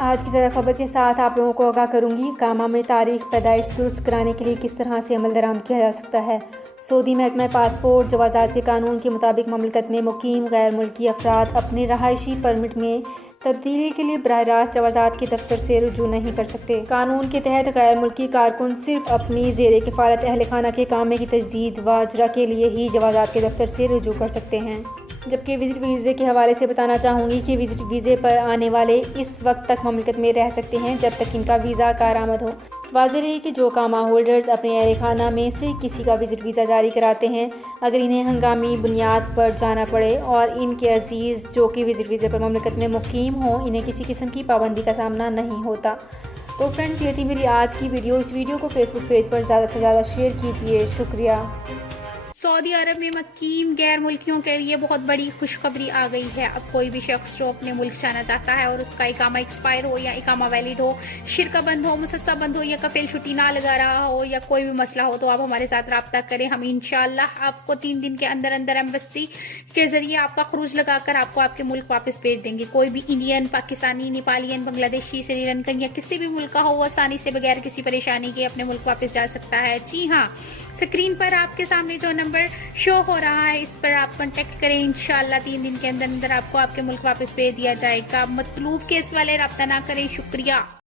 آج کی زیادہ خبر کے ساتھ آپ لوگوں کو آگاہ کروں گی۔ کاما میں تاریخ پیدائش درست کرانے کے لیے کس طرح سے عمل درآمد کیا جا سکتا ہے۔ سعودی محکمہ پاسپورٹ جوازات کے قانون کے مطابق مملکت میں مقیم غیر ملکی افراد اپنے رہائشی پرمٹ میں تبدیلی کے لیے براہ راست جوازات کے دفتر سے رجوع نہیں کر سکتے۔ قانون کے تحت غیر ملکی کارکن صرف اپنی زیر کفالت اہل خانہ کے اقامے کی تجدید و اجرا کے لیے ہی جوازات کے دفتر سے رجوع کر سکتے ہیں۔ جبکہ وزٹ ویزے کے حوالے سے بتانا چاہوں گی کہ وزٹ ویزے پر آنے والے اس وقت تک مملکت میں رہ سکتے ہیں جب تک ان کا ویزا کارآمد ہو۔ واضح رہے کہ جو کاما ہولڈرز اپنے اہل خانہ میں سے کسی کا وزٹ ویزا جاری کراتے ہیں، اگر انہیں ہنگامی بنیاد پر جانا پڑے اور ان کے عزیز جو کہ وزٹ ویزے پر مملکت میں مقیم ہوں، انہیں کسی قسم کی پابندی کا سامنا نہیں ہوتا۔ تو فرینڈز، یہ تھی میری آج کی ویڈیو۔ اس ویڈیو کو فیس بک پیج پر زیادہ سے زیادہ شیئر کیجیے۔ شکریہ۔ سعودی عرب میں مقیم غیر ملکیوں کے لیے بہت بڑی خوشخبری آ گئی ہے۔ اب کوئی بھی شخص جو اپنے ملک جانا چاہتا ہے اور اس کا اقامہ ایکسپائر ہو یا اقامہ ویلڈ ہو، شرکہ بند ہو، مسسہ بند ہو یا کفیل چھٹی نہ لگا رہا ہو یا کوئی بھی مسئلہ ہو، تو آپ ہمارے ساتھ رابطہ کریں۔ ہم انشاءاللہ آپ کو 3 دن کے اندر اندر ایمبیسی کے ذریعے آپ کا خروج لگا کر آپ کو آپ کے ملک واپس بھیج دیں گے۔ کوئی بھی انڈین، پاکستانی، نیپالین، بنگلہ دیشی، سری لنکن یا کسی بھی ملک کا ہو، وہ آسانی سے بغیر کسی پریشانی کے اپنے ملک واپس جا سکتا ہے۔ جی ہاں، اسکرین پر آپ کے سامنے جو نمبر شو ہو رہا ہے، اس پر آپ کانٹیکٹ کریں۔ انشاءاللہ 3 دن کے اندر اندر آپ کو آپ کے ملک واپس بھیج دیا جائے گا۔ مطلوب کیس والے رابطہ نہ کریں۔ شکریہ۔